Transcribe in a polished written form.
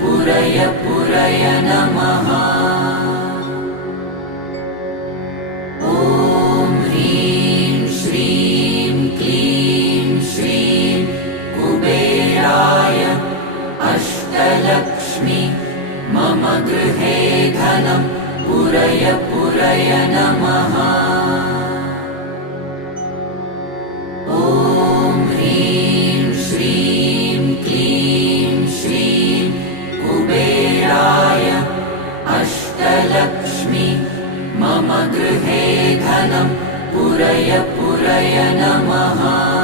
पुरय पुरय नमः। ॐ ह्रीं श्रीं क्लीं श्रीं कुबेराय अष्टलक्ष्मी मम गृहे धनं पुरय पुरय नमः। ॐ ह्रीं श्रीं क्लीं श्रीं कुबेराय अष्टलक्ष्मी मम गृहे धनं पुरय पुरय नमः।